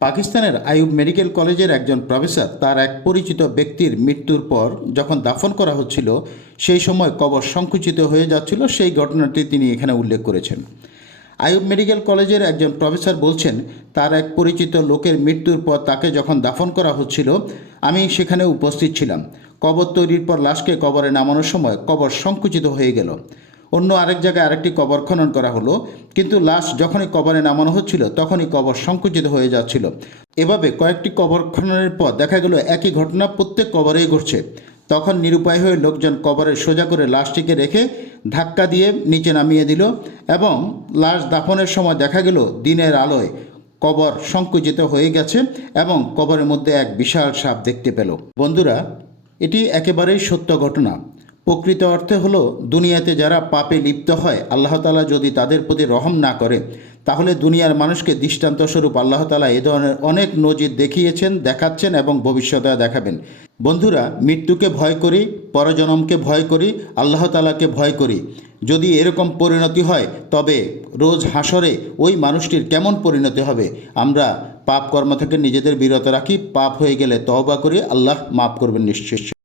পাকিস্তানের আইয়ুব মেডিকেল কলেজের একজন প্রফেসর, তার এক পরিচিত ব্যক্তির মৃত্যুর পর যখন দাফন করা হচ্ছিল, সেই সময় কবর সংকুচিত হয়ে যাচ্ছিল, সেই ঘটনাটি তিনি এখানে উল্লেখ করেছেন। আইয়ুব মেডিকেল কলেজের একজন প্রফেসর বলছেন, তার এক পরিচিত লোকের মৃত্যুর পর তাকে যখন দাফন করা হচ্ছিল, আমি সেখানে উপস্থিত ছিলাম। কবর তৈরির পর লাশকে কবরে নামানোর সময় কবর সংকুচিত হয়ে গেল। অন্য আরেক জায়গায় আরেকটি কবর খনন করা হলো, কিন্তু লাশ যখনই কবরে নামানো হচ্ছিল, তখনই কবর সংকুচিত হয়ে যাচ্ছিল। এভাবে কয়েকটি কবর খননের পর দেখা গেল একই ঘটনা প্রত্যেক কবরেই ঘটছে। তখন নিরুপায় হয়ে লোকজন কবরে সোজা করে লাশটিকে রেখে ধাক্কা দিয়ে নিচে নামিয়ে দিল এবং লাশ দাফনের সময় দেখা গেল দিনের আলোয় কবর সংকুচিত হয়ে গেছে এবং কবরের মধ্যে এক বিশাল সাপ দেখতে পেল। বন্ধুরা, এটি একেবারেই সত্য ঘটনা। প্রকৃত অর্থে হলো, দুনিয়াতে যারা পাপে লিপ্ত হয়, আল্লাহ তালা যদি তাদের প্রতি রহম না করে, তাহলে দুনিয়ার মানুষকে দৃষ্টান্ত স্বরূপ আল্লাহ তালা এ ধরনের অনেক নজির দেখিয়েছেন, দেখাচ্ছেন এবং ভবিষ্যতে দেখাবেন। বন্ধুরা, মৃত্যুকে ভয় করি, পরজনমকে ভয় করি, আল্লাহ তালাকে ভয় করি। যদি এরকম পরিণতি হয়, তবে রোজ হাসরে ওই মানুষটির কেমন পরিণতি হবে? আমরা পাপ কর্ম থেকে নিজেদের বিরত রাখি, পাপ হয়ে গেলে তওবা করি, আল্লাহ মাফ করবেন নিশ্চয়